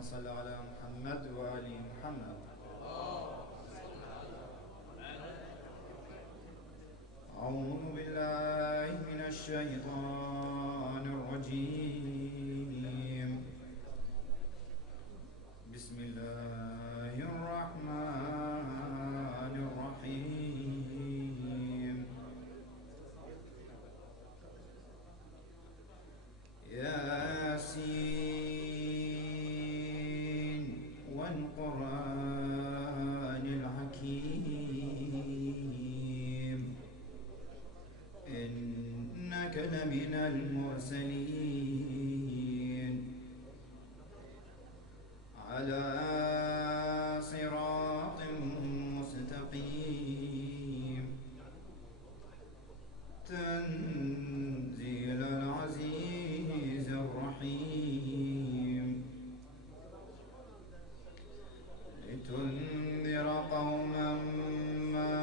اللهم صل على محمد وآل محمد. أعوذ بالله من الشيطان الرجيم. بسم الله الرحمن الرحيم. ياسين والقرآن الحكيم إنك لمن المرسلين على صراط مستقيم تنزيل العزيز الرحيم لتنذر قوما ما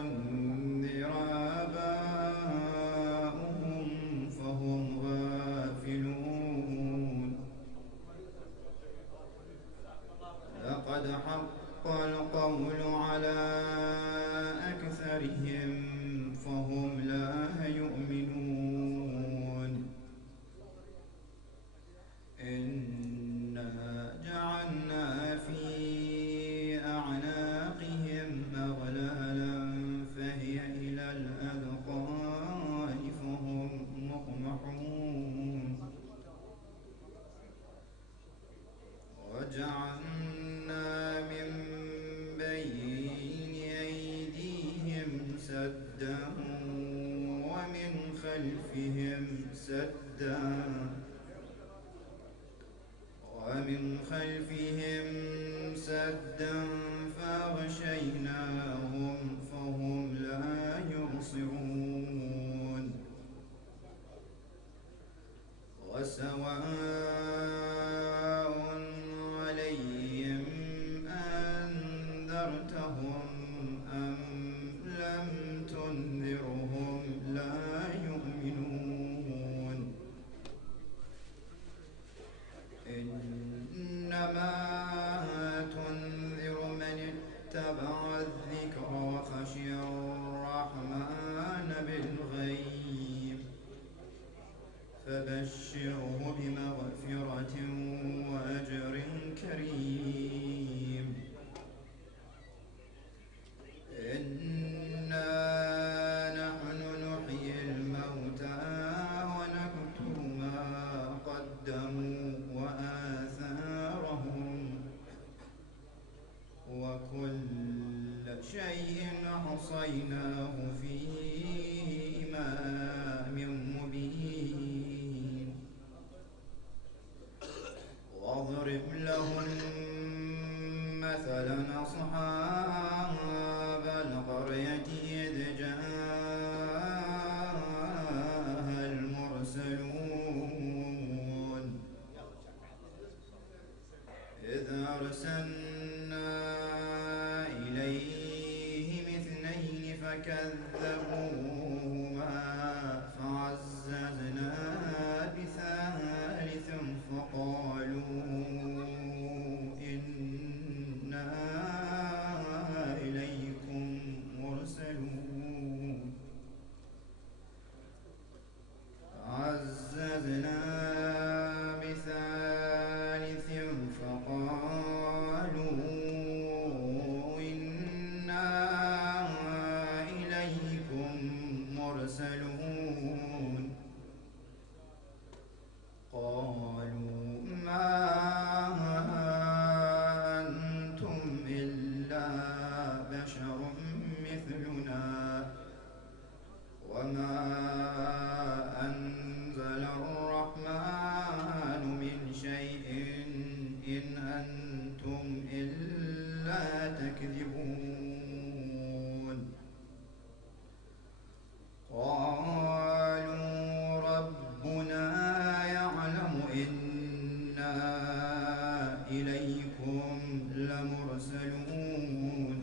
أنذر آباؤهم فهم غافلون لقد حق القول على أكثرهم فهم لا يؤمنون إنا جعلنا في أعناقهم أغلالا فهي إلى الأذقان فهم مقمحون وجعلنا من بين أيديهم سدا ومن خلفهم سدا فأغشيناهم فهم لا يبصرون وسواء عليهم أنذرتهم أم لم تنذرهم لا يؤمنون إنما تنذر من اتبع الذكر وخشي الرحمن بالغيب فبشره بمغفرة وأجر كريم إنا نحن نحيي الموتى ونكتب ما قدموا وآثارهم وكل شيء أحصيناه في إمام مبين واضرب لهم مثلا أصحاب القرية إذ جاءها المرسلون إذ أرسلنا إليهم اثنين فكذبوهما فعززنا بثالث فقالوا إنا إليكم مرسلون فعززنا بثالث فقالوا إنا إليكم مرسلون قالوا ما أنتم إلا بشر مثلنا وما أنزل الرحمن من شيء إن أنتم إلا تكذبون قالوا ربنا يعلم إنا إليكم لمرسلون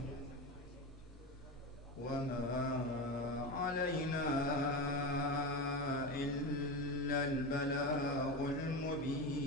وما علينا إلا البلاغ المبين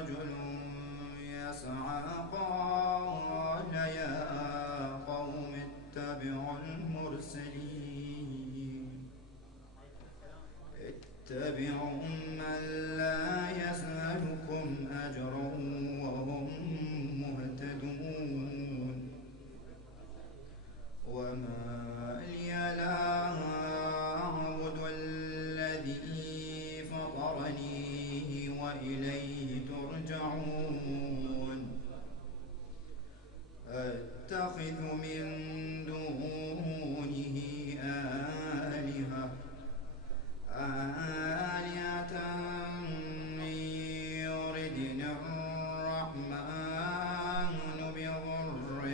رجل يسعى قال يا قوم اتبعوا المرسلين اتبعوا من لا يسألكم أجرا وهم مهتدون وما لي لا أعبد الذي فطرني وإليه ترجعون أتخذ من دونه آلهة يردني الرحمن بضر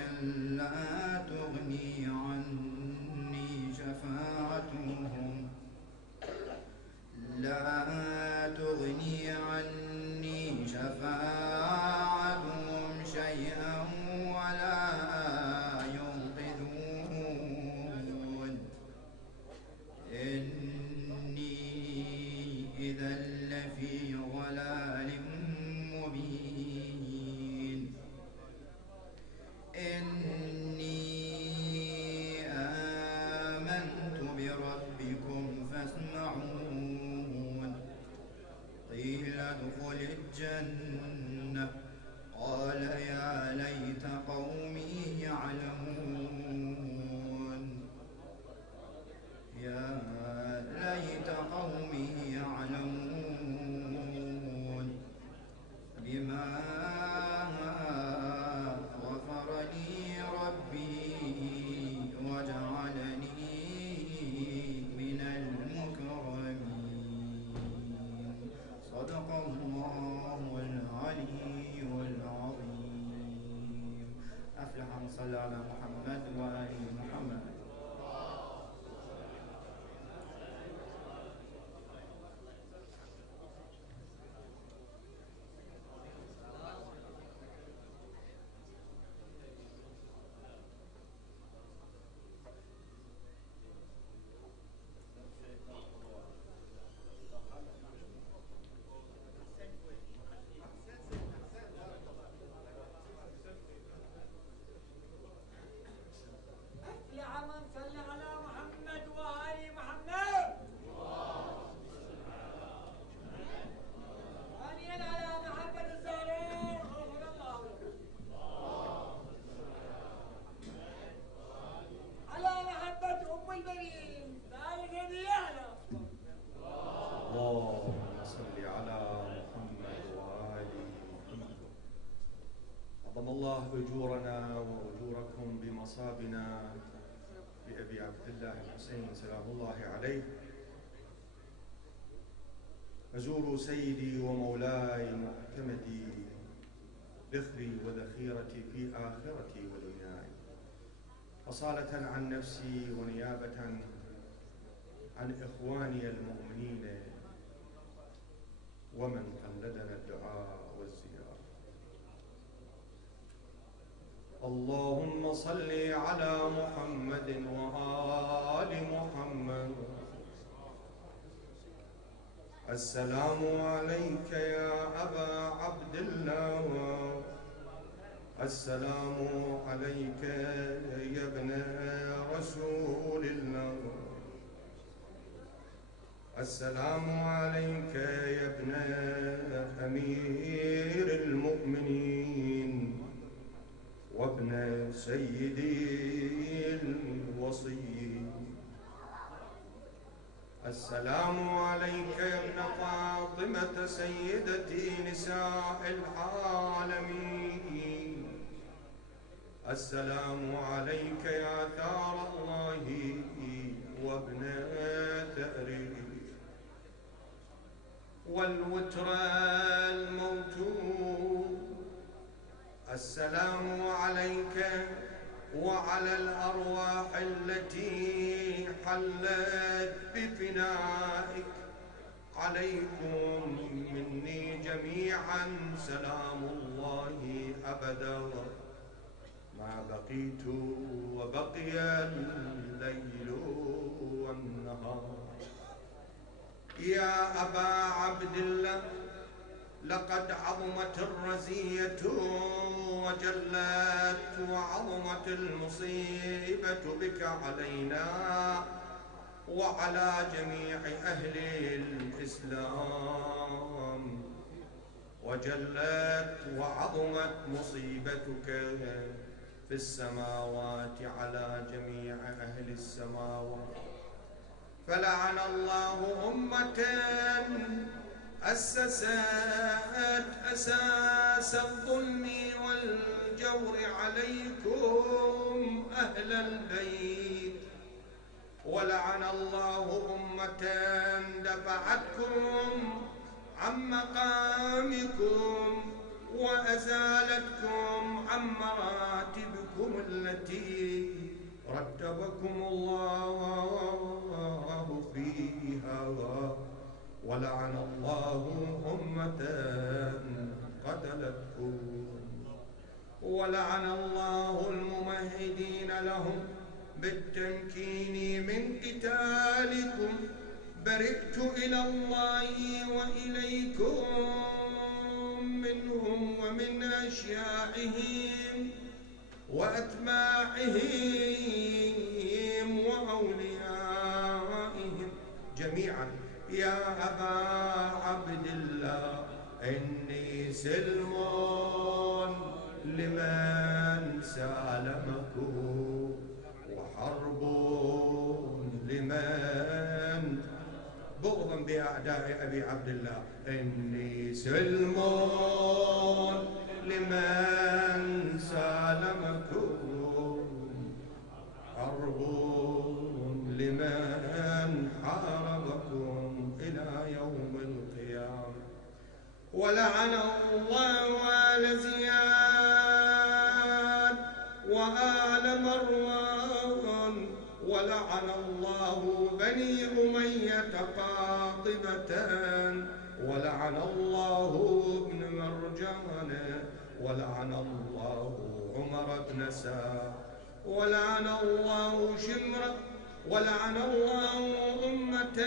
لا تغني عني شفاعتهم شيئا ولا ينقذون إني إذا لفي ضلال مبين إني آمنت بربكم فاسمعون قيل ادخل الجنة قال يا ليت قومي يعلمون بما غفر لي ربي وجعلني من المكرمين صدق الله العلي العظيم. أفلح من صلى على محمد وآل محمد. الله أجورنا وأجوركم بمصابنا بأبي عبد الله الحسين سلام الله عليه. أزور سيدي ومولاي معتمدي ذخري وذخيرتي في آخرتي ودنياي، أصالة عن نفسي ونيابة عن إخواني المؤمنين ومن قلدنا الدعاء والزيارة. اللهم صل على محمد وآل محمد. السلام عليك يا أبا عبد الله، السلام عليك يا ابن رسول الله، السلام عليك يا ابن أمير المؤمنين وابن سيدي الوصي. السلام عليك يا ابن فاطمة سيدتي نساء العالمين، السلام عليك يا ثار الله وابن ثأره والوتر الموتور. السلام عليك وعلى الأرواح التي حلت بفنائك، عليكم مني جميعا سلام الله أبدا ما بقيت وبقي الليل والنهار. يا أبا عبد الله لقد عظمت الرزية وجلت وعظمت المصيبة بك علينا وعلى جميع أهل الإسلام، وجلت وعظمت مصيبتك في السماوات على جميع أهل السماوات. فلعن الله أمة أسست أساس الظلم والجور عليكم أهل البيت، ولعن الله أمة دفعتكم عن مقامكم وأزالتكم عن مراتبكم التي رتبكم الله فيها، ولعن الله أمة قتلتكم، ولعن الله الممهدين لهم بالتمكين من قتالكم. برئت إلى الله وإليكم منهم ومن أشياعهم وأتباعهم وأوليائهم جميعا. يا أبا عبد الله إني سلم لمن سالمكم وحرب لمن بغضا بأعداء أبي عبد الله. إني سلم لمن سالمكم حرب لمن حاربكم إلى يوم القيامة. ولعن الله آل زياد وآل مروان، ولعن الله بني أمية قاطبة، ولعن الله ابن مرجان، ولعن الله عمر بن سعد، ولعن الله شمرة، ولعن الله أمة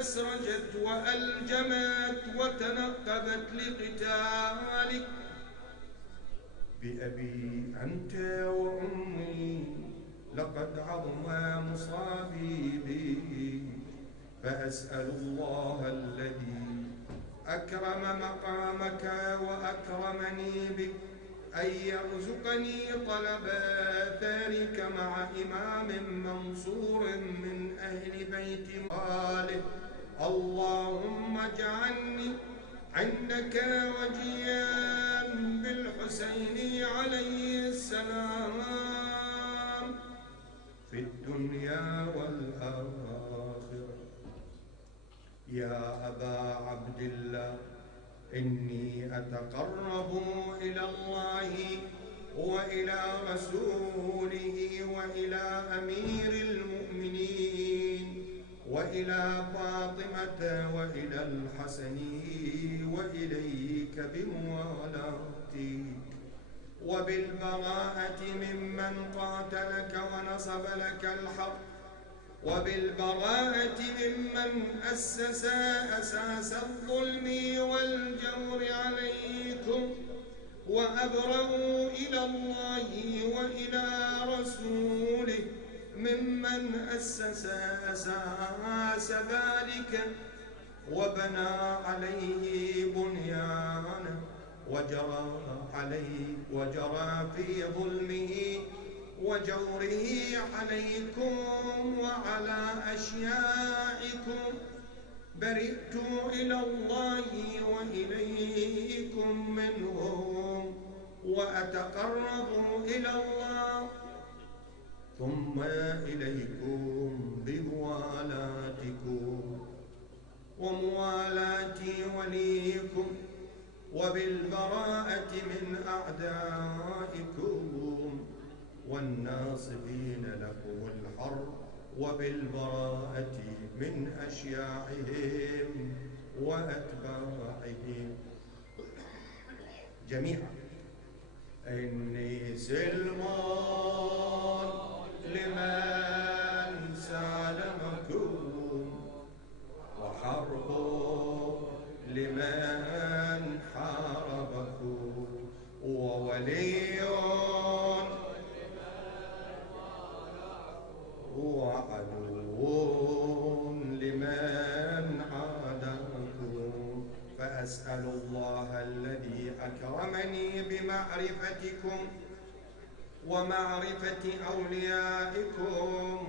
أسرجت وألجمت وتنقبت لقتالك. بأبي أنت وأمي لقد عظم مصابي بي، فأسأل الله الذي أكرم مقامك وأكرمني بك أن يرزقني طلب ثارك مع إمام منصور من أهل بيت ماله. اللهم اجعلني عندك وجيا بالحسين عليه السلام في الدنيا والآخرة. يا أبا عبد الله إني أتقرب إلى الله وإلى رسوله وإلى أمير المؤمنين وإلى فاطمة وإلى الحسن وإليك بموالاتي وبالبراءة ممن قاتلك ونصب لك الحق، وبالبراءة ممن أسس أساس الظلم والجور عليكم، وأبرأوا إلى الله وإلى رسوله ممن أسس أساس ذلك وبنى عليه بنيانه وجرى في ظلمه وجوره عليكم وعلى أشياعكم. برئت إلى الله وإليكم منهم وأتقرب إلى الله ثم إليكم بموالاتكم وموالاة وليكم وبالبراءة من أعدائكم والناصبين لكم الحرب وبالبراءة من أشياعهم وأتباعهم جميعا. إني سلم لمن سالمكم وحرب لمن حاربكم وولي وعدو لمن عاداكم. فأسأل الله الذي أكرمني بمعرفتكم ومعرفة أوليائكم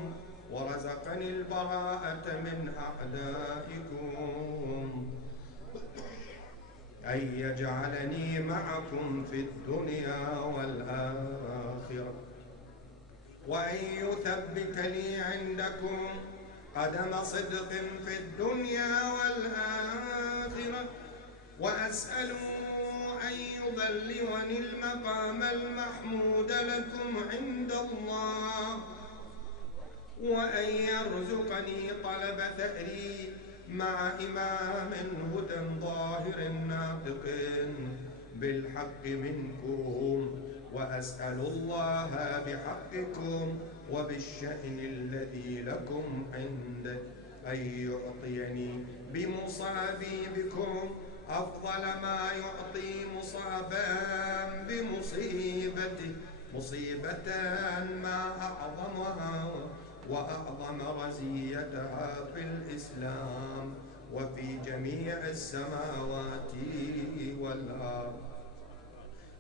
ورزقني البراءة من أعدائكم أن يجعلني معكم في الدنيا والآخرة، وأن يثبت لي عندكم قدم صدق في الدنيا والآخرة، وأسأل أن يبلغني المقام المحمود لكم عند الله، وأن يرزقني طلب ثأري مع إمام هدى ظاهر ناطق بالحق منكم. وأسأل الله بحقكم وبالشأن الذي لكم عنده أن يعطيني بمصابي بكم أفضل ما يعطي مصابا بمصيبته، مصيبة ما أعظمها وأعظم رزيتها في الإسلام وفي جميع السماوات والأرض.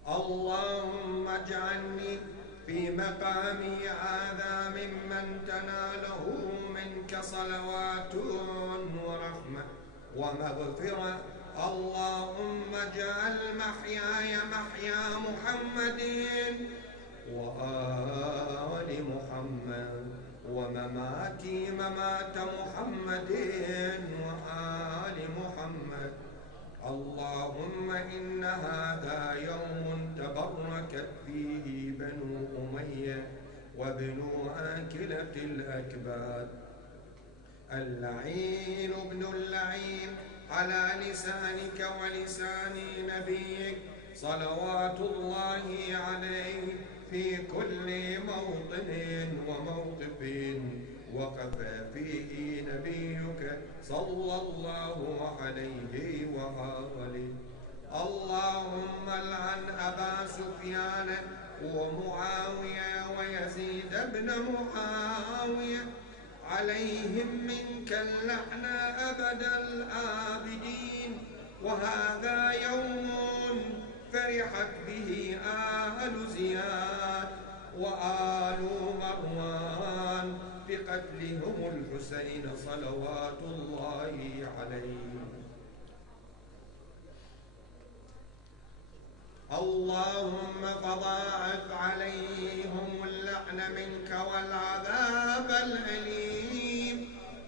اللهم اجعلني في مقامي هذا ممن تناله منك صلوات ورحمة ومغفرة. اللهم اجعل محياي محيا محمد وآل محمد، ومماتي ممات محمد وآل محمد. اللهم إن هذا يوم تبركت فيه بنو أمية وابن آكلة الأكباد، اللعين ابن اللعين على لسانك ولسان نبيك صلوات الله عليه في كل موطن وموقف وقف فيه نبيك صلى الله عليه وآله. اللهم لعن أبا سفيان ومعاوية ويزيد بن معاوية، عليهم منك اللعن أبد الآبدين. وهذا يوم فرحت به آل زياد وآل مروان بقتلهم الحسين صلوات الله عليه. اللهم فضاعف عليهم اللعن منك والعذاب الأليم.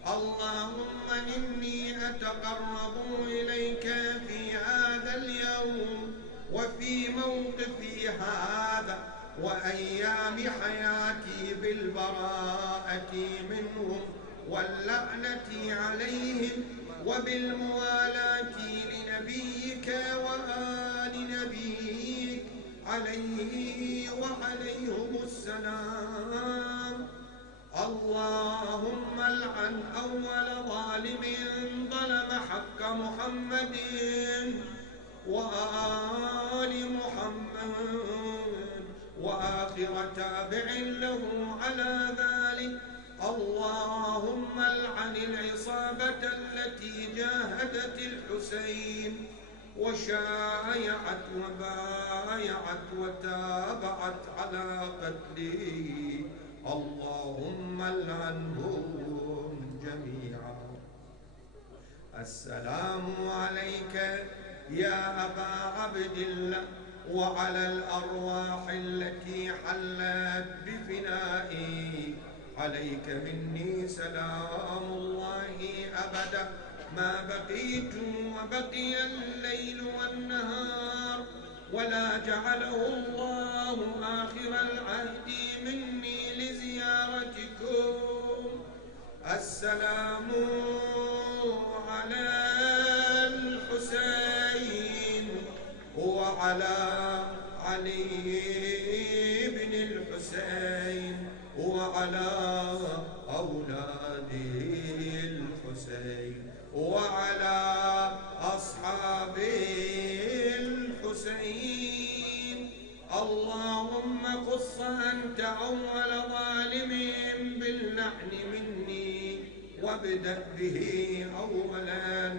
اللهم إني أتقرب إليك في هذا اليوم وفي موقفي هذا وأيام حياتي بالبراءة منهم واللعنة عليهم وبالموالاة لنبيك وآل نبيك عليه وعليهم السلام. اللهم العن أول ظالم ظلم حق محمد وآل محمد وآخر تابع له على ذلك. اللهم العن العصابة التي جاهدت الحسين وشايعت وبايعت وتابعت على قتله. اللهم العنهم جميعا. السلام عليك يا أبا عبد الله وعلى الأرواح التي حلت بفنائي. عليك مني سلام الله أبدا ما بقيت وبقي الليل والنهار، ولا جعله الله آخر العهد مني لزيارتكم. السلام على الحسين وعلى علي بن الحسين وعلى أولاد الحسين وعلى أصحاب وابدأ به أولا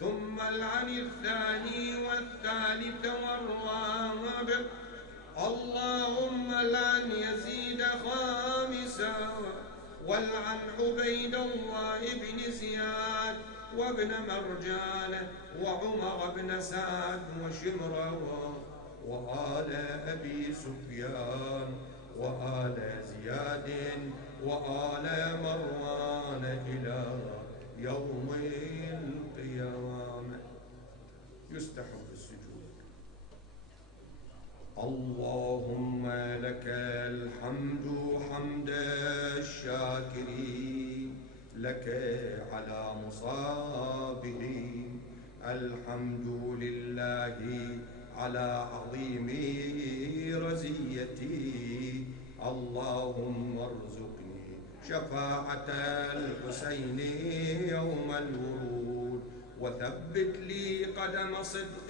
ثم العن الثاني والثالث والرابع. اللهم لعن يزيد خامسا والعن عبيد الله بن زياد وابن مرجان وعمر بن سعد وشمر وآل أبي سفيان وآل زياد وآل مروان إلى يوم القيامة. يستحب السجود. اللهم لك الحمد حمد الشاكرين، لك على مصابه، الحمد لله على عظيم رزيتي. اللهم ارزقني شفاعة الحسين يوم الورود، وثبت لي قدم صدق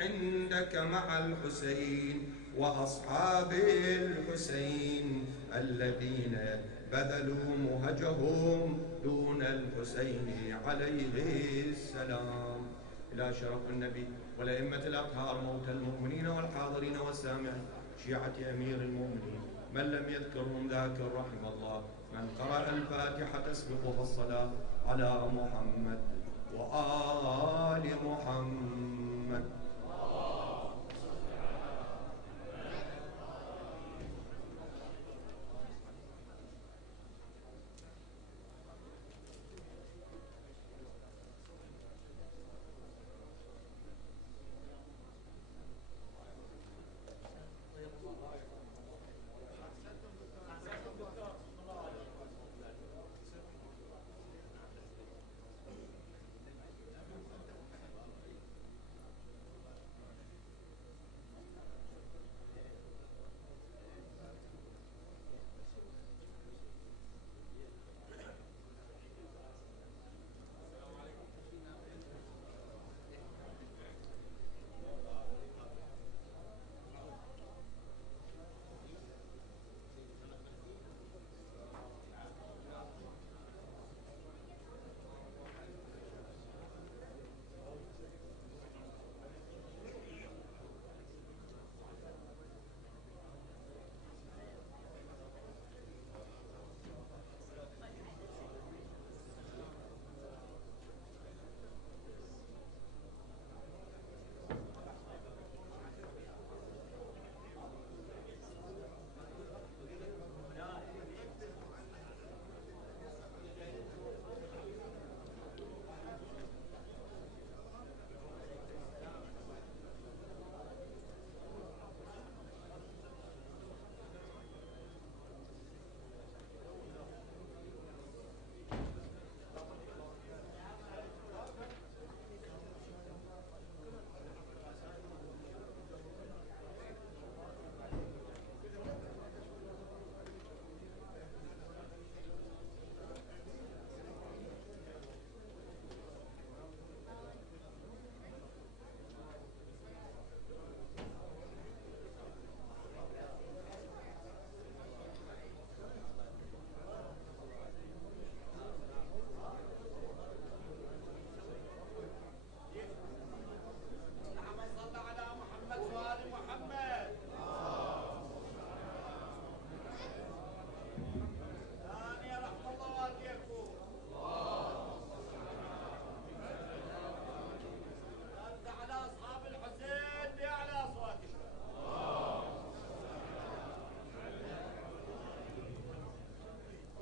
عندك مع الحسين وأصحاب الحسين الذين بذلوا مهجهم دون الحسين عليه السلام. إلى شرف النبي والأئمة الأطهار موتى المؤمنين والحاضرين والسامعين، شيعة أمير المؤمنين، من لم يذكرهم ذاكر رحم الله. من قرأ الفاتحة تسبقها الصلاة على محمد وآل محمد.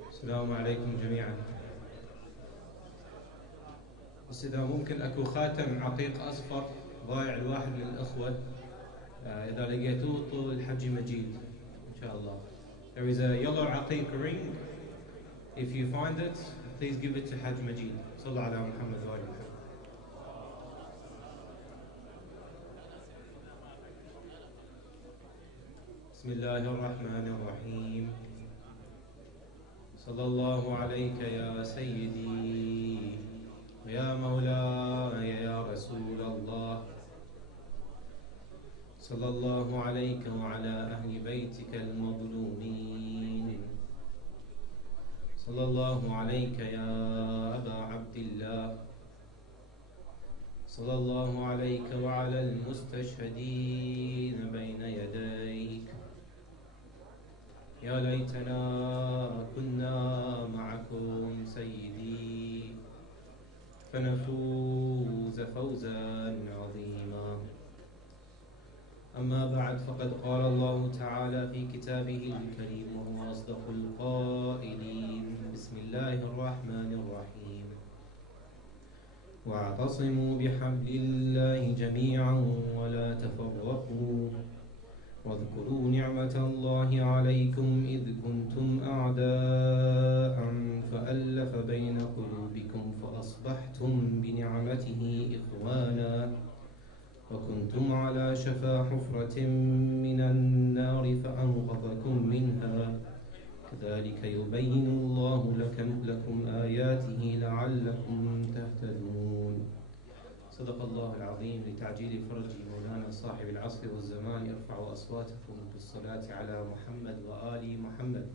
السلام عليكم جميعا. بس إذا ممكن أكو خاتم عقيق أصفر ضايع الواحد من الأخوة، إذا لقيتوه طول الحجي مجيد إن شاء الله. There is a yellow عقيق ring. If you find it, please give it to Haj Majid. صلى على محمد وآل محمد. بسم الله الرحمن الرحيم. صلى الله عليك يا سيدي ويا مولاي يا رسول الله. صلى الله عليك وعلى أهل بيتك المظلومين. صلى الله عليك يا أبا عبد الله صلى الله عليك وعلى المستشهدين بين يديك يا ليتنا كنا معكم سيدي فنفوز فوزا عظيما. أما بعد، فقد قال الله تعالى في كتابه الكريم وهو أصدق القائلين: بسم الله الرحمن الرحيم واعتصموا بحبل الله جميعا ولا تفرقوا واذكروا نعمة الله عليكم إذ كنتم أعداء فألف بين قلوبكم فأصبحتم بنعمته إخوانا وكنتم على شفا حفرة من النار فأنقذكم منها كذلك يبين الله لكم آياته لعلكم تهتدون. صدق الله العظيم. لتعجيل فرج مولانا صاحب العصر والزمان ارفعوا أصواتكم بالصلاة على محمد وآل محمد.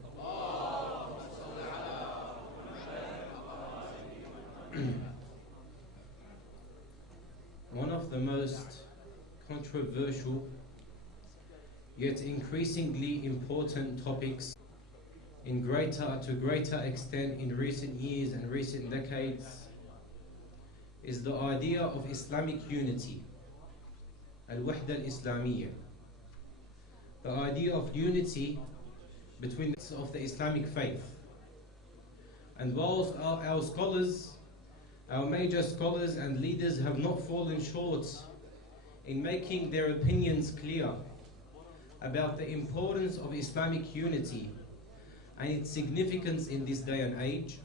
One of the most controversial yet increasingly important topics to greater extent in recent years and recent decades is the idea of Islamic unity, al-wahda al-islamiyya, the idea of unity between the Islamic faith. And whilst our scholars, our major scholars and leaders have not fallen short in making their opinions clear about the importance of Islamic unity and its significance in this day and age,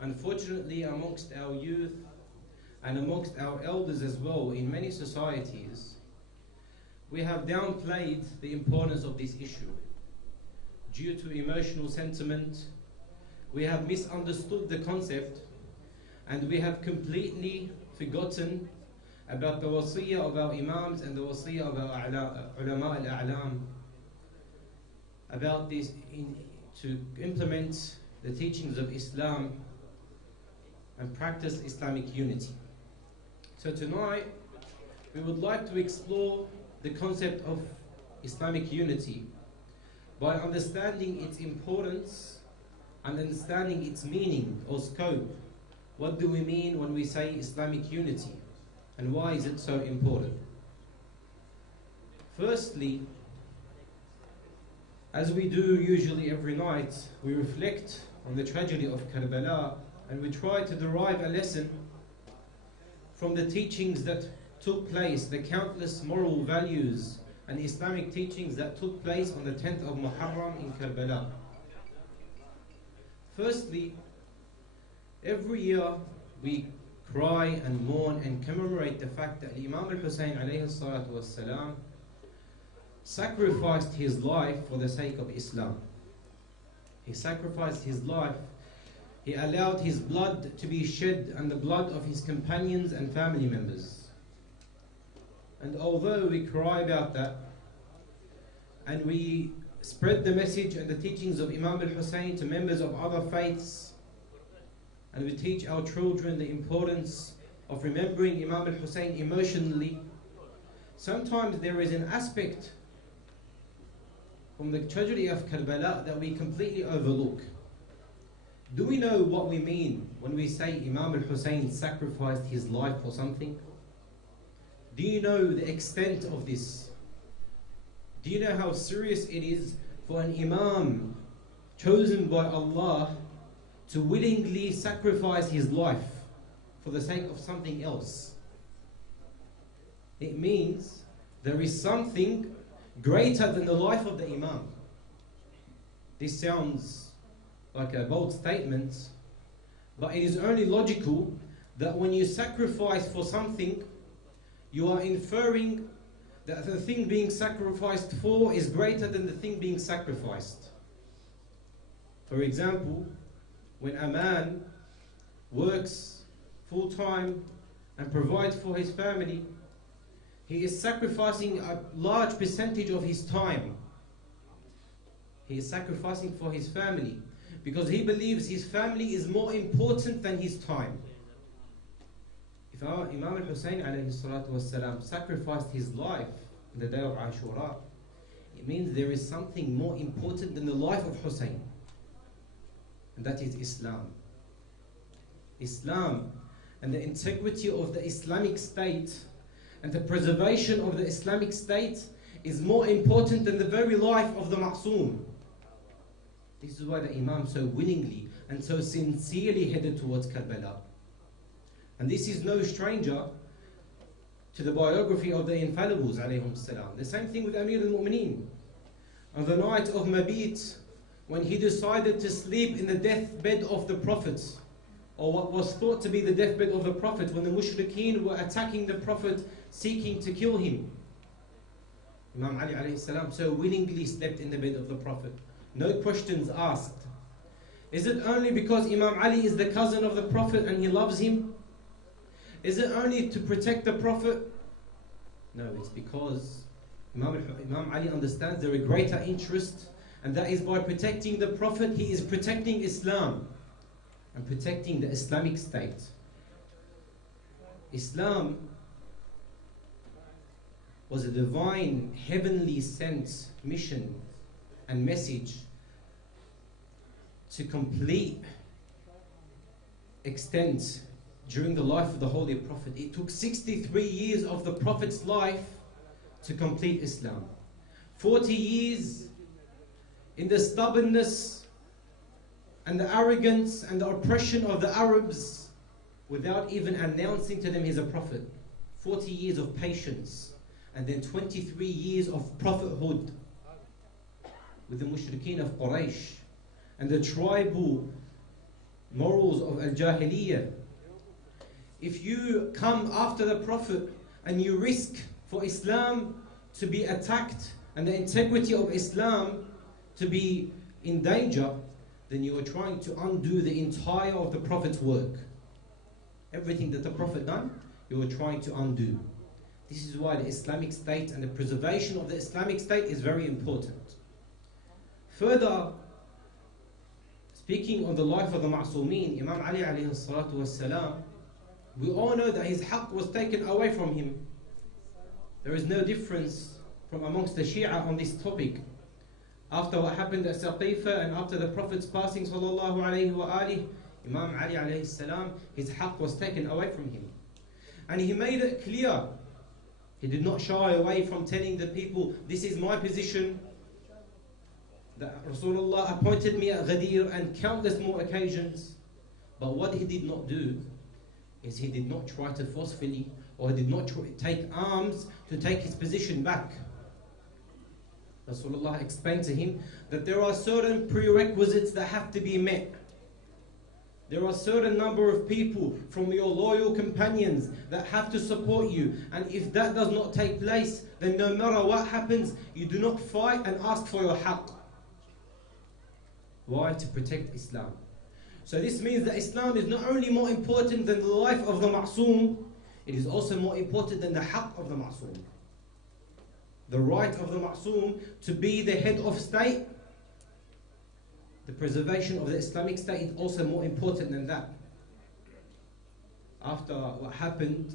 unfortunately amongst our youth and amongst our elders as well in many societies, we have downplayed the importance of this issue. Due to emotional sentiment, we have misunderstood the concept and we have completely forgotten about the wasiyah of our imams and the wasiyah of our ulama al-a'lam about this to implement the teachings of Islam and practice Islamic unity. So tonight we would like to explore the concept of Islamic unity by understanding its importance and understanding its meaning or scope. What do we mean when we say Islamic unity, and why is it so important? Firstly, as we do usually every night, we reflect on the tragedy of Karbala and we try to derive a lesson from the teachings that took place, the countless moral values and Islamic teachings that took place on the 10th of Muharram in Karbala. Firstly, every year we cry and mourn and commemorate the fact that Imam al-Hussein alayhi salatu wassalam sacrificed his life for the sake of Islam. He sacrificed his life. He allowed his blood to be shed and the blood of his companions and family members. And although we cry about that and we spread the message and the teachings of Imam al-Hussein to members of other faiths, and we teach our children the importance of remembering Imam al-Hussein emotionally, sometimes there is an aspect from the tragedy of Karbala that we completely overlook. Do we know what we mean when we say Imam al-Hussein sacrificed his life for something? Do you know the extent of this? Do you know how serious it is for an Imam chosen by Allah to willingly sacrifice his life for the sake of something else? It means there is something greater than the life of the Imam. This sounds like a bold statement, but it is only logical that when you sacrifice for something, you are inferring that the thing being sacrificed for is greater than the thing being sacrificed. For example, when a man works full-time and provides for his family, he is sacrificing a large percentage of his time. He is sacrificing for his family. because he believes his family is more important than his time. If our Imam al-Hussein alayhi salatu wasalam sacrificed his life on the day of Ashura, it means there is something more important than the life of Hussein, and that is Islam. Islam and the integrity of the Islamic State and the preservation of the Islamic State is more important than the very life of the Ma'soom. This is why the Imam so willingly and so sincerely headed towards Karbala. And this is no stranger to the biography of the infallibles alayhim salam. The same thing with Amir al-Mu'mineen. On the night of Mabit, when he decided to sleep in the deathbed of the Prophet, or what was thought to be the deathbed of the Prophet, when the mushrikeen were attacking the Prophet, seeking to kill him, Imam Ali alayhi salam so willingly slept in the bed of the Prophet. No questions asked. Is it only because Imam Ali is the cousin of the Prophet and he loves him? Is it only to protect the Prophet? No, it's because Imam Ali understands there is a greater interest, and that is by protecting the Prophet, he is protecting Islam and protecting the Islamic State. Islam was a divine, heavenly sent mission and message to complete extent during the life of the Holy Prophet. It took 63 years of the Prophet's life to complete Islam. 40 years in the stubbornness and the arrogance and the oppression of the Arabs without even announcing to them he's a prophet. 40 years of patience, and then 23 years of prophethood with the mushrikeen of Quraysh and the tribal morals of al-Jahiliyyah. If you come after the Prophet and you risk for Islam to be attacked and the integrity of Islam to be in danger, then you are trying to undo the entire of the Prophet's work. Everything that the Prophet done, you are trying to undo. This is why the Islamic State and the preservation of the Islamic State is very important. Further, speaking on the life of the Ma'soomeen, Imam Ali alayhi salatu wassalam, we all know that his haqq was taken away from him. There is no difference from amongst the Shia on this topic. After what happened at Saqifa and after the Prophet's passing sallallahu alayhi wa alihi, Imam Ali alayhi salam, his haqq was taken away from him. And he made it clear. He did not shy away from telling the people, this is my position, that Rasulullah appointed me at Ghadir and countless more occasions. But what he did not do is he did not try to forcefully, or did not take arms to take his position back. Rasulullah explained to him that there are certain prerequisites that have to be met. There are a certain number of people from your loyal companions that have to support you, and if that does not take place, then no matter what happens, you do not fight and ask for your haqq. Why? To protect Islam. So this means that Islam is not only more important than the life of the Ma'soom, it is also more important than the haqq of the Ma'soom. The right of the Ma'soom to be the head of state, the preservation of the Islamic State is also more important than that. After what happened,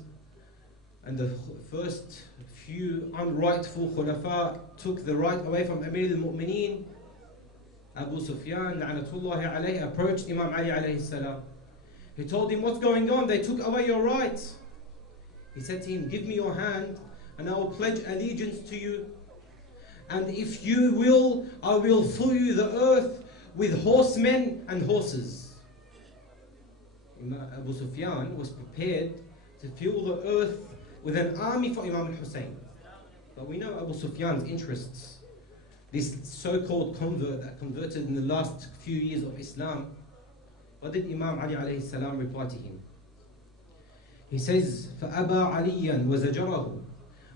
and the first few unrightful khulafa took the right away from Amir al-Mu'mineen, Abu Sufyan la'natullahi alayhi approached Imam Ali alayhi salam. He told him, what's going on? They took away your rights. He said to him, give me your hand and I will pledge allegiance to you. And if you will, I will fill you the earth with horsemen and horses. Abu Sufyan was prepared to fill the earth with an army for Imam al-Hussein. But we know Abu Sufyan's interests. This so-called convert that converted in the last few years of Islam. What did Imam Ali alayhi salam reply to him? He says, فَأَبَى عَلِيًّا وَزَجَرَهُ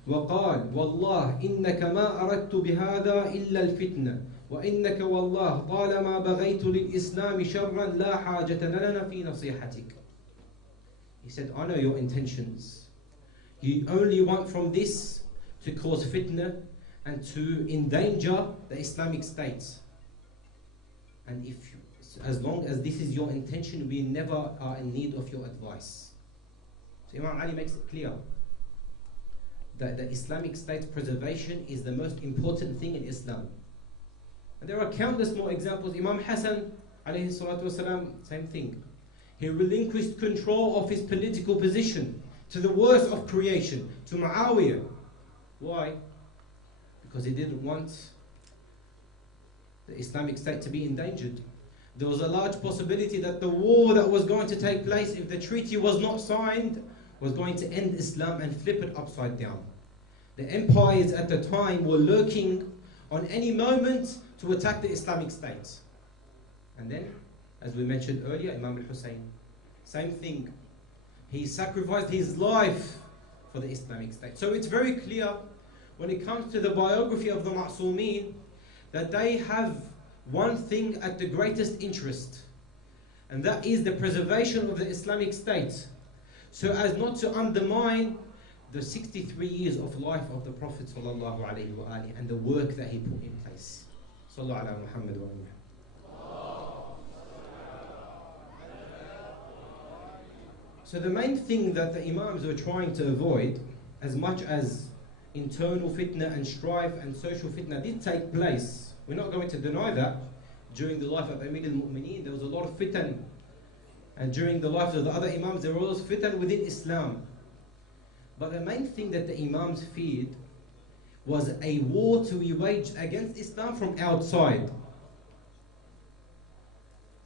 وَقَالَ وَاللَّهِ إِنَّكَ مَا أَرَدْتُ بِهَذَا إِلَّا الْفِتْنَةِ وَإِنَّكَ وَاللَّهِ طَالَمَا بَغَيْتُ لِلْإِسْلَامِ شَرًّا لَا حَاجَةَ لَنَا فِي نَصِيحَتِكَ. He said, I know your intentions. You only want from this to cause fitna and to endanger the Islamic State. And if as long as this is your intention, we never are in need of your advice. So Imam Ali makes it clear that the Islamic State's preservation is the most important thing in Islam. And there are countless more examples. Imam Hassan, alayhi salatu wasalam, same thing. He relinquished control of his political position to the worst of creation, to Muawiyah. Why? Because he didn't want the Islamic State to be endangered. There was a large possibility that the war that was going to take place, if the treaty was not signed, was going to end Islam and flip it upside down. The empires at the time were lurking on any moment to attack the Islamic State. And then, as we mentioned earlier, Imam al-Hussein, same thing. He sacrificed his life for the Islamic State. So it's very clear when it comes to the biography of the Ma'soomeen that they have one thing at the greatest interest, and that is the preservation of the Islamic State, so as not to undermine the 63 years of life of the Prophet ﷺ and the work that he put in place. Sallallahu ala Muhammad wa alihi. So the main thing that the Imams were trying to avoid, as much as internal fitna and strife and social fitna did take place, we're not going to deny that. During the life of Amir al-Mu'mineen, there was a lot of fitan. And during the lives of the other Imams, there was fitan within Islam. But the main thing that the Imams feared was a war to be waged against Islam from outside.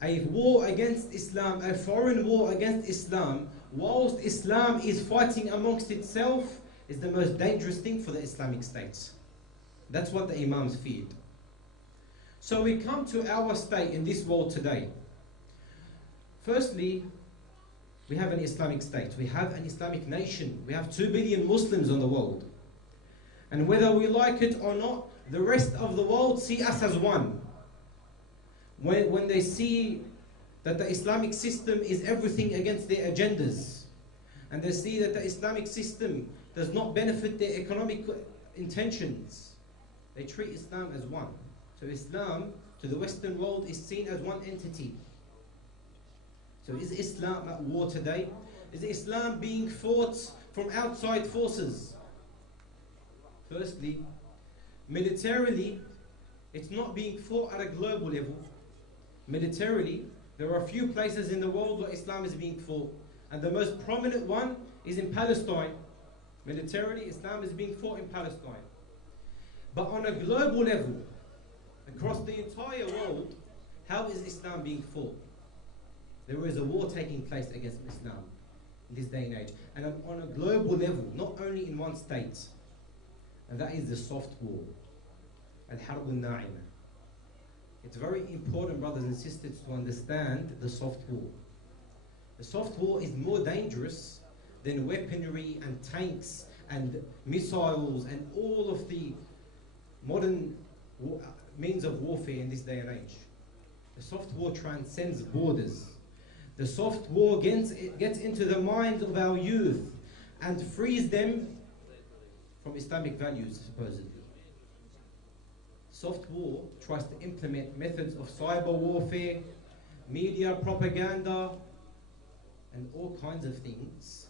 A war against Islam, a foreign war against Islam, whilst Islam is fighting amongst itself, is the most dangerous thing for the Islamic States. That's what the Imams feared. So we come to our state in this world today. Firstly, we have an Islamic state. We have an Islamic nation. We have 2 billion Muslims on the world. And whether we like it or not, the rest of the world see us as one. When they see that the Islamic system is everything against their agendas, and they see that the Islamic system does not benefit their economic intentions, they treat Islam as one. So Islam to the Western world is seen as one entity. So is Islam at war today? Is Islam being fought from outside forces? Firstly, militarily, it's not being fought at a global level. Militarily, there are a few places in the world where Islam is being fought. And the most prominent one is in Palestine. Militarily, Islam is being fought in Palestine. But on a global level, across the entire world, how is Islam being fought? There is a war taking place against Islam in this day and age. And on a global level, not only in one state. And that is the soft war. Al-Harb al-Na'ima. It's very important, brothers and sisters, to understand the soft war. The soft war is more dangerous than weaponry and tanks and missiles and all of the modern means of warfare in this day and age. The soft war transcends borders. The soft war gets into the minds of our youth and frees them from Islamic values, supposedly. Soft war tries to implement methods of cyber warfare, media propaganda, and all kinds of things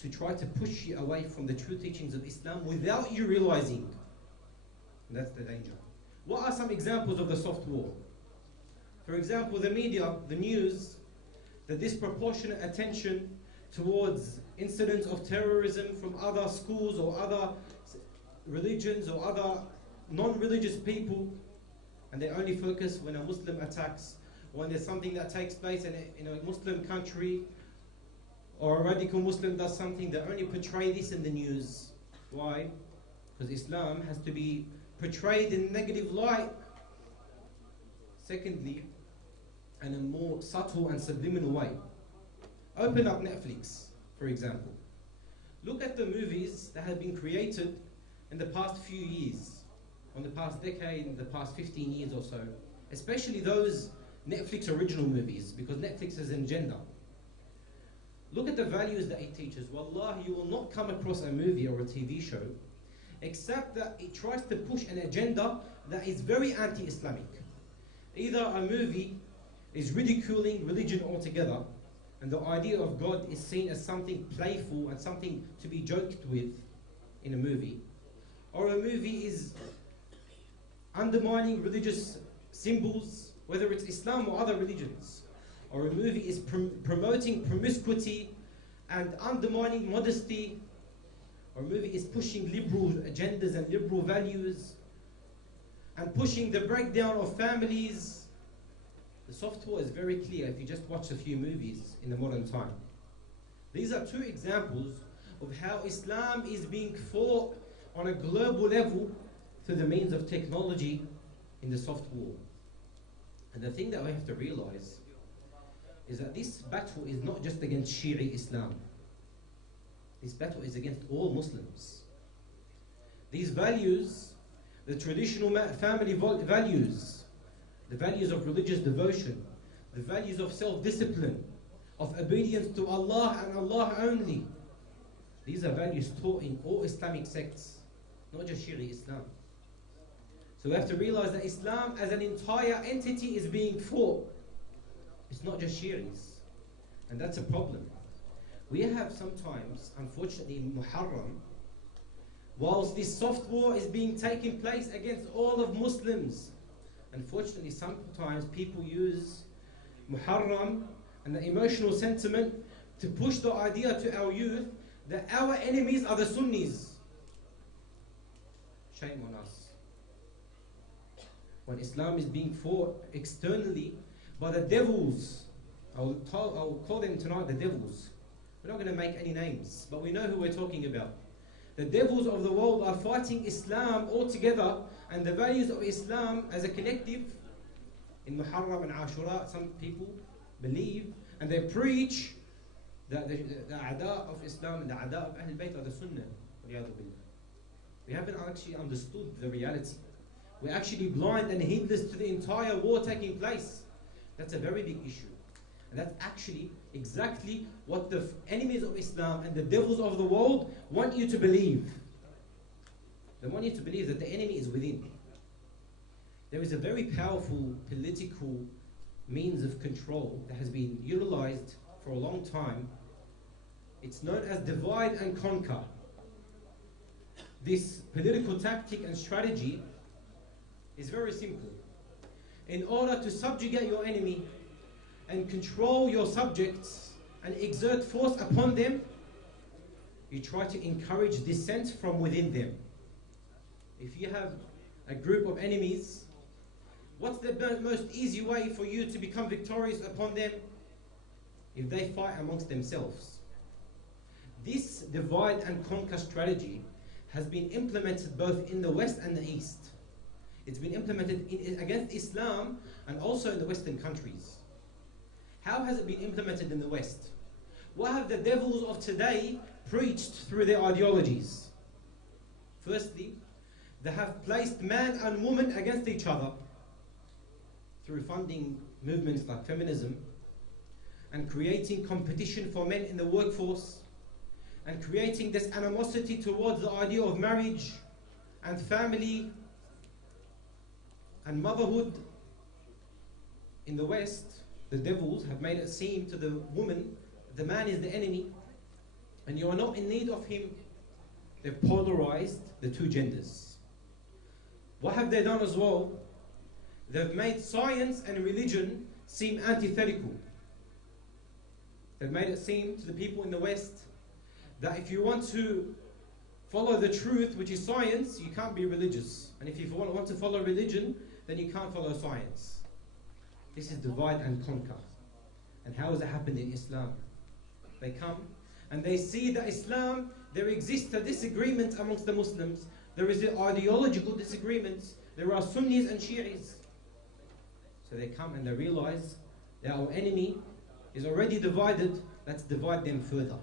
to try to push you away from the true teachings of Islam without you realizing. And that's the danger. What are some examples of the soft war? For example, the media, the news, the disproportionate attention towards incidents of terrorism from other schools or other religions or other non-religious people, and they only focus when a Muslim attacks, when there's something that takes place in a Muslim country, or a radical Muslim does something, they only portray this in the news. Why? Because Islam has to be portrayed in negative light. Secondly, in a more subtle and subliminal way. Open up Netflix, for example. Look at the movies that have been created in the past few years, on the past decade, in the past 15 years or so, especially those Netflix original movies, because Netflix has an agenda. Look at the values that it teaches. Wallahi, you will not come across a movie or a TV show except that it tries to push an agenda that is very anti-Islamic. Either a movie is ridiculing religion altogether, and the idea of God is seen as something playful and something to be joked with in a movie, or a movie is undermining religious symbols, whether it's Islam or other religions, or a movie is promoting promiscuity and undermining modesty, or a movie is pushing liberal agendas and liberal values and pushing the breakdown of families. The software is very clear if you just watch a few movies in the modern time. These are two examples of how Islam is being fought on a global level through the means of technology in the soft war. And the thing that we have to realize is that this battle is not just against Shia Islam. This battle is against all Muslims. These values, the traditional family values, the values of religious devotion, the values of self-discipline, of obedience to Allah and Allah only, these are values taught in all Islamic sects, not just Shia Islam. So we have to realize that Islam as an entire entity is being fought. It's not just Shi'is. And that's a problem. We have sometimes, unfortunately, in Muharram, whilst this soft war is being taking place against all of Muslims, unfortunately, sometimes people use Muharram and the emotional sentiment to push the idea to our youth that our enemies are the Sunnis. Shame on us. When Islam is being fought externally by the devils, I'll call them tonight the devils. We're not going to make any names, but we know who we're talking about. The devils of the world are fighting Islam altogether, and the values of Islam as a collective. In Muharram and Ashura, some people believe and they preach that the A'da of Islam and the A'da of Ahl Bayt are the Sunnah. We haven't actually understood the reality. We're actually blind and heedless to the entire war taking place. That's a very big issue. And that's actually exactly what the enemies of Islam and the devils of the world want you to believe. They want you to believe that the enemy is within. There is a very powerful political means of control that has been utilized for a long time. It's known as divide and conquer. This political tactic and strategy is very simple. In order to subjugate your enemy and control your subjects and exert force upon them, you try to encourage dissent from within them. If you have a group of enemies, what's the most easy way for you to become victorious upon them? If they fight amongst themselves. This divide and conquer strategy has been implemented both in the West and the East. It's been implemented against Islam and also in the Western countries. How has it been implemented in the West? What have the devils of today preached through their ideologies? Firstly, they have placed man and woman against each other through funding movements like feminism and creating competition for men in the workforce and creating this animosity towards the idea of marriage and family and motherhood. In the West, the devils have made it seem to the woman the man is the enemy and you are not in need of him. They've polarized the two genders. What have they done as well? They've made science and religion seem antithetical. They've made it seem to the people in the West that if you want to follow the truth, which is science, you can't be religious. And if you want to follow religion, then you can't follow science. This is divide and conquer. And how has it happened in Islam? They come and they see that Islam, there exists a disagreement amongst the Muslims. There is an ideological disagreements. There are Sunnis and Shi'is. So they come and they realize that our enemy is already divided. Let's divide them further.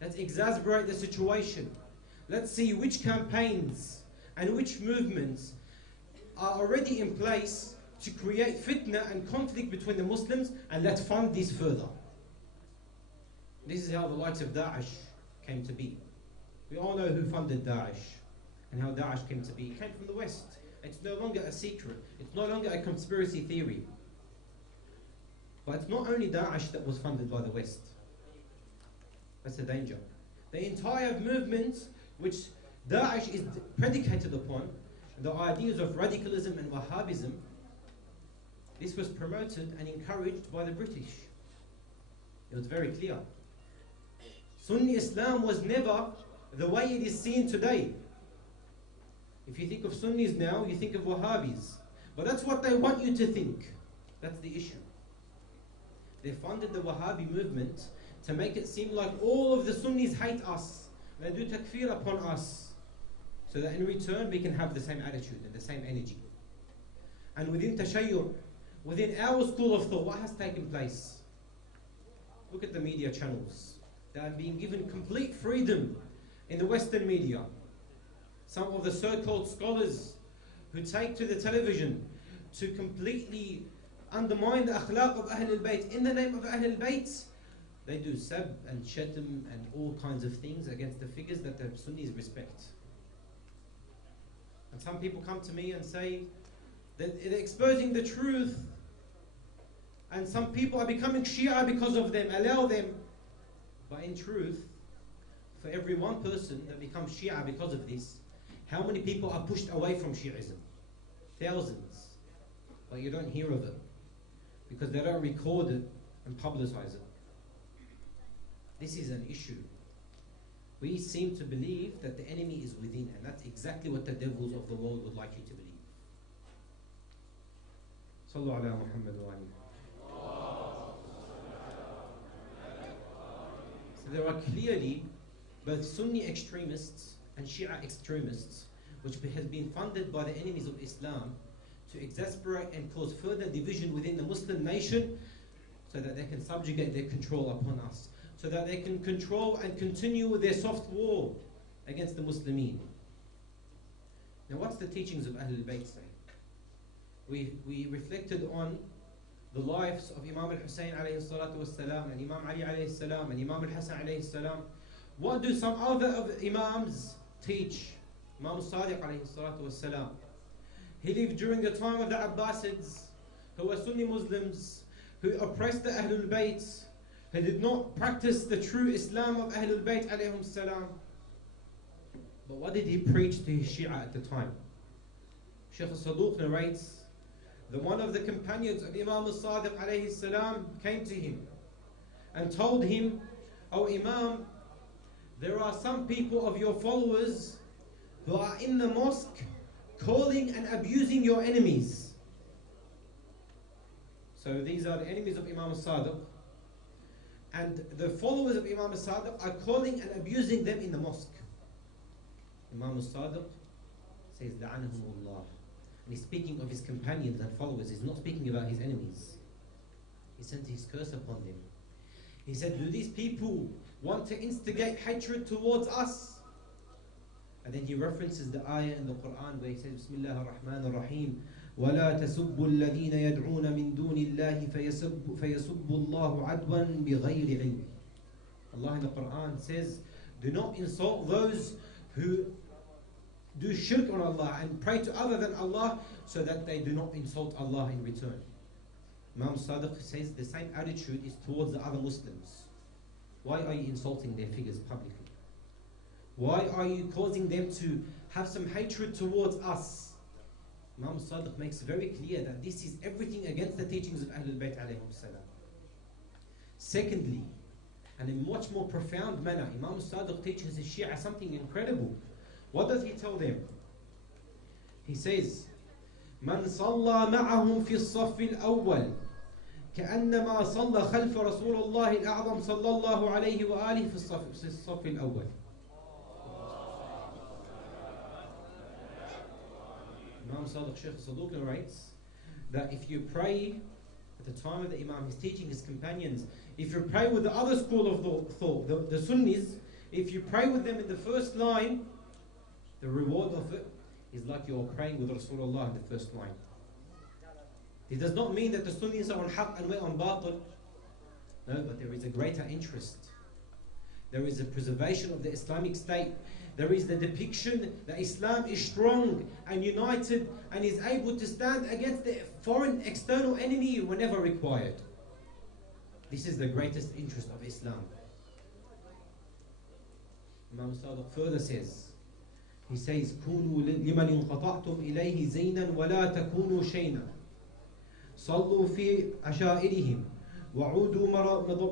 Let's exacerbate the situation. Let's see which campaigns and which movements are already in place to create fitna and conflict between the Muslims, and let's fund these further. This is how the likes of Daesh came to be. We all know who funded Daesh and how Daesh came to be. It came from the West. It's no longer a secret. It's no longer a conspiracy theory. But it's not only Daesh that was funded by the West. That's the danger. The entire movement which Daesh is predicated upon, the ideas of radicalism and Wahhabism, this was promoted and encouraged by the British. It was very clear. Sunni Islam was never the way it is seen today. If you think of Sunnis now, you think of Wahhabis. But that's what they want you to think. That's the issue. They funded the Wahhabi movement to make it seem like all of the Sunnis hate us. They do takfir upon us. So that in return we can have the same attitude and the same energy. And within Tashayyur, within our school of thought, what has taken place? Look at the media channels. They are being given complete freedom in the Western media. Some of the so-called scholars who take to the television to completely undermine the akhlaq of Ahl al-Bayt in the name of Ahl al-Bayt, they do sab and shatam and all kinds of things against the figures that the Sunnis respect. And some people come to me and say that they're exposing the truth, and some people are becoming Shia because of them. Allow them. But in truth, for every one person that becomes Shia because of this, how many people are pushed away from Shi'ism? Thousands. But you don't hear of it because they don't record it and publicize it. This is an issue. We seem to believe that the enemy is within, and that's exactly what the devils of the world would like you to believe. Sallu ala Muhammad wa ali. So there are clearly both Sunni extremists and Shia extremists, which has been funded by the enemies of Islam to exasperate and cause further division within the Muslim nation so that they can subjugate their control upon us, so that they can control and continue with their soft war against the Muslimin. Now what's the teachings of Ahl al-Bayt say? We reflected on the lives of Imam al-Hussein alayhi salatu was-salam, and Imam Ali alayhi salam, and Imam al-Hassan alayhi salam. What do some other of Imams teach? Imam al-Sadiq alayhi salatu was-salam. He lived during the time of the Abbasids, who were Sunni Muslims, who oppressed the Ahlul Bayt, who did not practice the true Islam of Ahlul Bayt alayhim salam. But what did he preach to his Shia at the time? Shaykh al-Saduq narrates that one of the companions of Imam al-Sadiq alayhi salam came to him and told him, "O Imam, there are some people of your followers who are in the mosque calling and abusing your enemies." So these are the enemies of Imam al-Sadiq, and the followers of Imam al-Sadiq are calling and abusing them in the mosque. Imam al-Sadiq says, "La'anahumullah." And he's speaking of his companions and followers. He's not speaking about his enemies. He sent his curse upon them. He said, "Do these people want to instigate hatred towards us?" And then he references the ayah in the Quran where he says, "Bismillah ar-Rahman ar-Rahim, وَلَا تَسُبُّوا الَّذِينَ يَدْعُونَ مِن دُونِ اللَّهِ فَيَسُبُّوا اللَّهُ عَدْوًا بِغَيْرِ عِلْمٍ." Allah in the Quran says, "Do not insult those who do shirk on Allah and pray to other than Allah, so that they do not insult Allah in return." Imam Sadiq says the same attitude is towards the other Muslims. Why are you insulting their figures publicly? Why are you causing them to have some hatred towards us? Imam Sadiq makes very clear that this is everything against the teachings of Ahlul Bayt alayhim salam. Secondly, and in a much more profound manner, Imam Sadiq teaches his Shia something incredible. What does he tell them? He says, "من صلى معهم في الصف الأول كأنما صلى خلف رسول الله الأعظم صلى الله عليه وآله في الصف الأول." Imam Sadiq Shaykh Saduq narrates that if you pray at the time of the Imam, he's teaching his companions, if you pray with the other school of thought, the Sunnis, if you pray with them in the first line, the reward of it is like you're praying with Rasulullah in the first line. It does not mean that the Sunnis are on haqq and we're on batil. No, but there is a greater interest. There is a preservation of the Islamic state. There is the depiction that Islam is strong and united and is able to stand against the foreign external enemy whenever required. This is the greatest interest of Islam. Imam Sadiq further says, he says, كونوا لمن انقطعتم إليه زينا ولا تكونوا شينا صلوا في عشائرهم وعودوا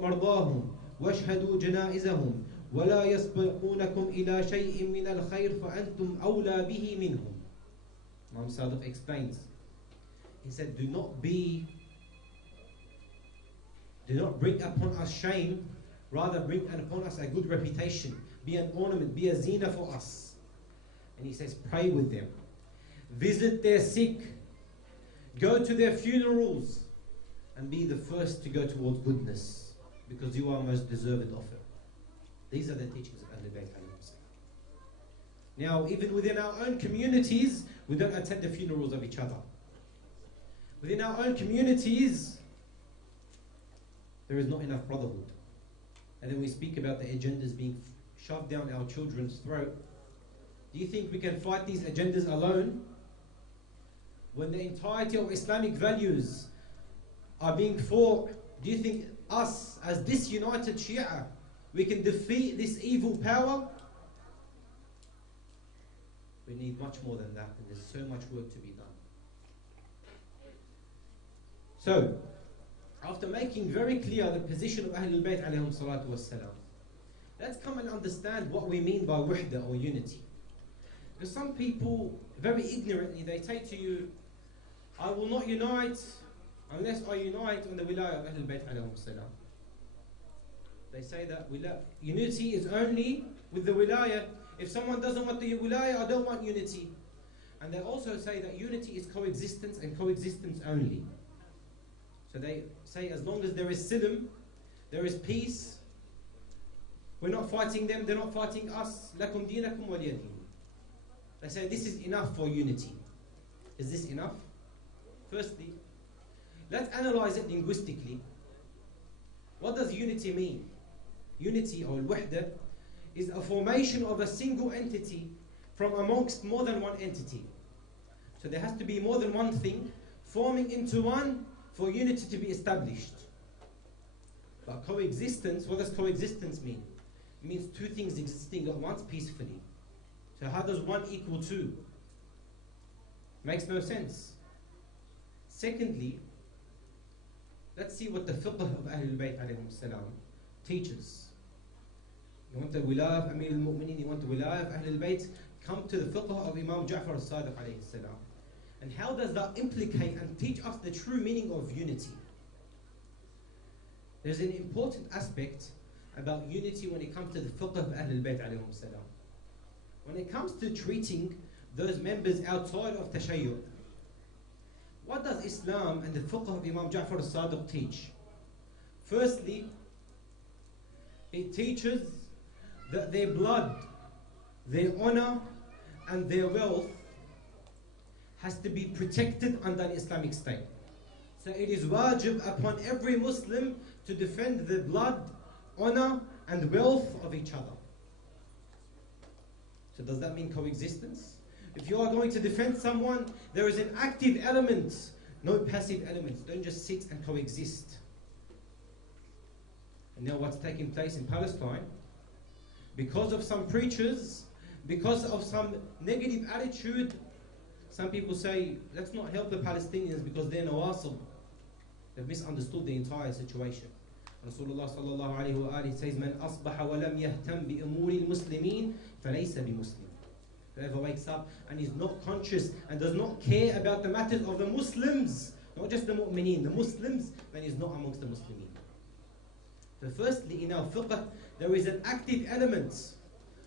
مرضاهم واشهدوا جنائزهم ولا يسبقونكم إلى شيء من الخير فأنتم أولى به منهم. Imam Sadiq explains, he said, do not bring upon us shame, rather bring upon us a good reputation, be an ornament, be a zina for us. And he says, pray with them, visit their sick, go to their funerals, and be the first to go towards goodness, because you are most deserving of it. These are the teachings of Ahlul Bayt. Now, even within our own communities, we don't attend the funerals of each other. Within our own communities, there is not enough brotherhood. And then we speak about the agendas being shoved down our children's throat. Do you think we can fight these agendas alone? When the entirety of Islamic values are being fought, do you think us, as disunited Shia, we can defeat this evil power? We need much more than that, and there's so much work to be done. So, after making very clear the position of Ahlul Bayt alayhim salatu wassalam, let's come and understand what we mean by wahda or unity. Because some people, very ignorantly, they say to you, I will not unite unless I unite on the wilayah of Ahlul Bayt alayhim salam. They say that unity is only with the wilayah. If someone doesn't want the wilayah, I don't want unity. And they also say that unity is coexistence and coexistence only. So they say as long as there is silm, there is peace, we're not fighting them, they're not fighting us. Lakum dinakum waliya din. They say this is enough for unity. Is this enough? Firstly, let's analyze it linguistically. What does unity mean? Unity or al-wahda is a formation of a single entity from amongst more than one entity. So there has to be more than one thing forming into one for unity to be established. But coexistence, what does coexistence mean? It means two things existing at once peacefully. So how does 1 equal 2? Makes no sense. Secondly, let's see what the fiqh of Ahlul Bayt alayhim salam teaches. You want the wilayah of Amir al-Mu'mineen, you want the wilayah of Ahlul Bayt, come to the fiqh of Imam Ja'far al-Sadiq alayhi salam. And how does that implicate and teach us the true meaning of unity? There's an important aspect about unity when it comes to the fiqh of Ahlul Bayt alayhim salam. When it comes to treating those members outside of Tashayyu', what does Islam and the fiqh of Imam Ja'far al-Sadiq teach? Firstly, it teaches that their blood, their honor, and their wealth has to be protected under an Islamic state. So it is wajib upon every Muslim to defend the blood, honor, and wealth of each other. So does that mean coexistence? If you are going to defend someone, there is an active element, no passive elements. Don't just sit and coexist. And now what's taking place in Palestine, because of some preachers, because of some negative attitude, some people say, let's not help the Palestinians because they're nawasib. They've misunderstood the entire situation. Rasulullah sallallahu alayhi wa alihi says, Man asbaha wa lam yahtam bi umuri al-muslimin falaysa bi muslim. Whoever wakes up and is not conscious and does not care about the matters of the Muslims, not just the mu'mineen, the Muslims, then is not amongst the Muslimin. So firstly, in our fiqh, there is an active element.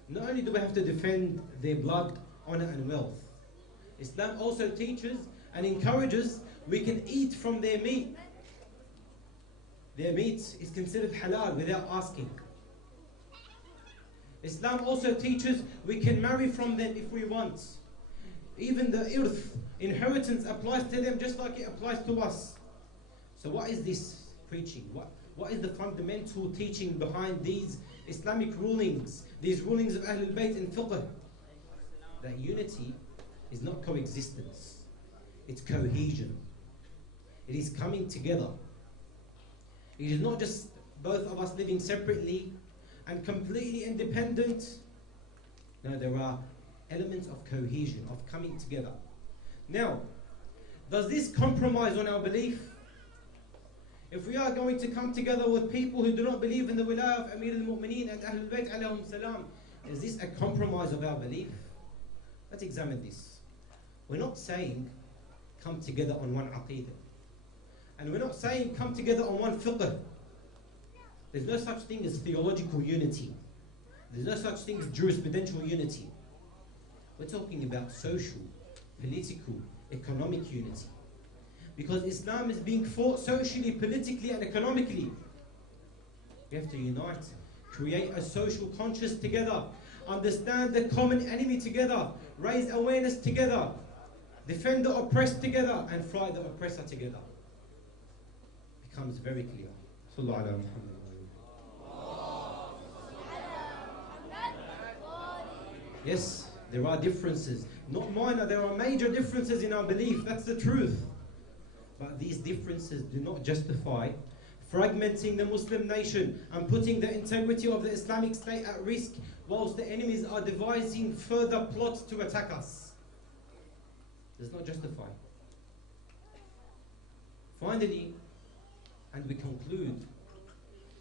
Not only do we have to defend their blood, honor and wealth, Islam also teaches and encourages we can eat from their meat. Their meat is considered halal without asking. Islam also teaches we can marry from them if we want. Even the irth, inheritance, applies to them just like it applies to us. So what is this preaching? What is the fundamental teaching behind these Islamic rulings, these rulings of Ahlul Bayt and fiqh? That unity is not coexistence, it's cohesion. It is coming together. It is not just both of us living separately and completely independent. No, there are elements of cohesion, of coming together. Now, does this compromise on our belief? If we are going to come together with people who do not believe in the wilayah of Amir al-Mu'mineen and Ahlul Bayt alayhim salam, is this a compromise of our belief? Let's examine this. We're not saying come together on one aqidah. And we're not saying come together on one fiqh. There's no such thing as theological unity. There's no such thing as jurisprudential unity. We're talking about social, political, economic unity. Because Islam is being fought socially, politically and economically. We have to unite, create a social conscience together, understand the common enemy together, raise awareness together, defend the oppressed together and fight the oppressor together. Becomes very clear. Sallallahu ala Muhammad. Yes, there are differences. Not minor, there are major differences in our belief. That's the truth. But these differences do not justify fragmenting the Muslim nation and putting the integrity of the Islamic State at risk whilst the enemies are devising further plots to attack us. Does not justify. Finally, and we conclude,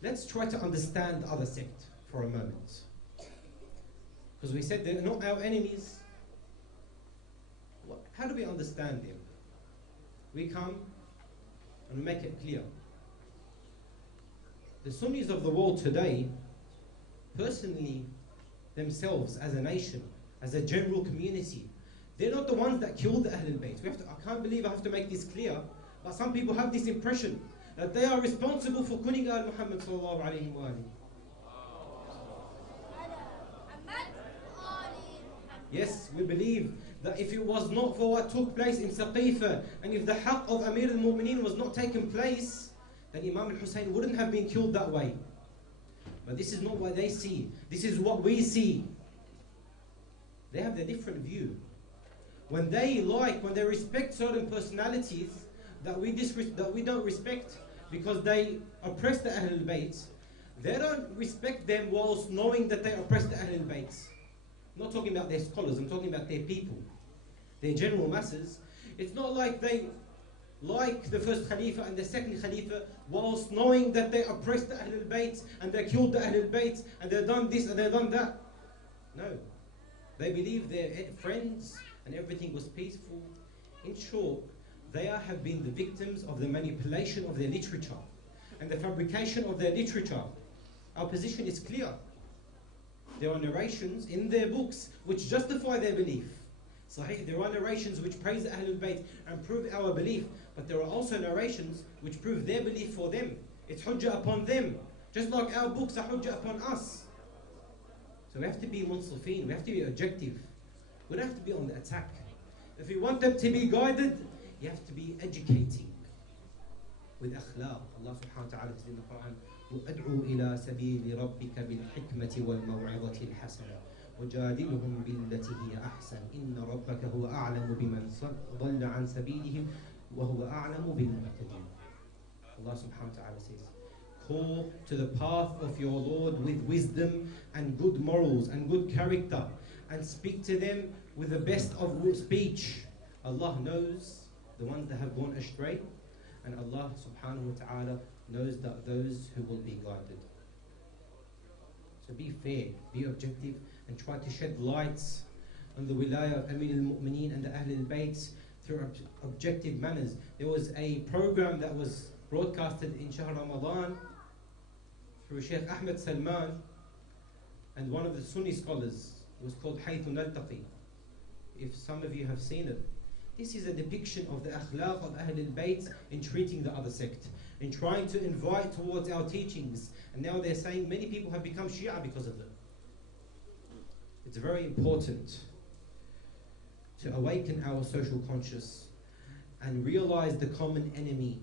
let's try to understand the other sect for a moment. Because we said they're not our enemies. How do we understand them? We come and we make it clear. The Sunnis of the world today, personally, themselves as a nation, as a general community, they're not the ones that killed the Ahlul Bayt. I can't believe I have to make this clear, but some people have this impression that they are responsible for killing Al Muhammad sallallahu alayhi wa alihi. Yes, we believe that if it was not for what took place in Saqifa, and if the haqq of Amir al-Mu'mineen was not taken place, then Imam al-Hussein wouldn't have been killed that way. But this is not what they see. This is what we see. They have a different view. When they respect certain personalities that we don't respect because they oppress the Ahlul Bayt, they don't respect them whilst knowing that they oppress the Ahlul Bayt. I'm not talking about their scholars, I'm talking about their people, their general masses. It's not like they like the first Khalifa and the second Khalifa whilst knowing that they oppressed the Ahlul Bayt and they killed the Ahlul Bayt and they've done this and they've done that. No. They believe their friends and everything was peaceful. In short, they have been the victims of the manipulation of their literature and the fabrication of their literature. Our position is clear. There are narrations in their books which justify their belief. Sahih, there are narrations which praise the Ahlul Bayt and prove our belief, but there are also narrations which prove their belief for them. It's hujjah upon them, just like our books are hujjah upon us. So we have to be munsifin, we have to be objective. We don't have to be on the attack. If we want them to be guided, you have to be educating with akhlaq. Allah subhanahu wa ta'ala says in the Quran, وَأَدْعُوا إِلَى سَبِيلِ رَبِّكَ بِالْحِكْمَةِ وَالْمَوْعِظَةِ الْحَسَنَةِ وَجَادِلْهُمْ بِالَّتِي هِيَ أَحْسَنُ إِنَّ رَبَّكَ هُوَ أَعْلَمُ بِمَنْ ضَلَّ عَنْ سَبِيلِهِ وَهُوَ أَعْلَمُ بِالْمُهْتَدِينَ. Allah subhanahu wa ta'ala says, call to the path of your Lord with wisdom and good morals and good character, and speak to them with the best of speech. Allah knows the ones that have gone astray, and Allah subhanahu wa ta'ala knows that those who will be guided. So be fair, be objective, and try to shed lights on the wilayah of Amir al-Mu'mineen and the Ahlul Bayt through objective manners. There was a program that was broadcasted in Shahr Ramadan through Sheikh Ahmed Salman and one of the Sunni scholars. It was called Haythu Naltaqi. If some of you have seen it, this is a depiction of the akhlaq of Ahlul Bayt in treating the other sect, in trying to invite towards our teachings. And now they're saying many people have become Shia because of it. It's very important to awaken our social conscience and realize the common enemy,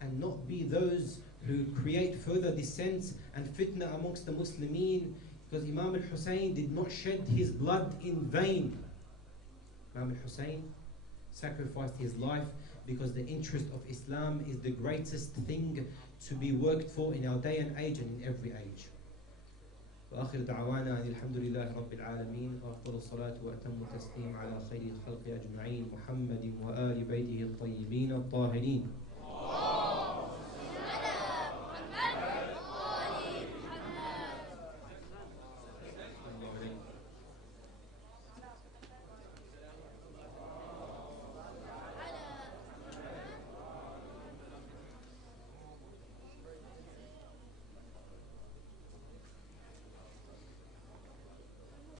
and not be those who create further dissent and fitna amongst the Muslimin, because Imam al-Hussein did not shed his blood in vain. Imam al-Hussein sacrificed his life because the interest of Islam is the greatest thing to be worked for in our day and age and in every age. وآخر دعوانا أن الحمد لله رب العالمين وأفضل الصلاة وأتم التسليم على خير الخلق أجمعين محمد وآل بيته الطيبين الطاهرين.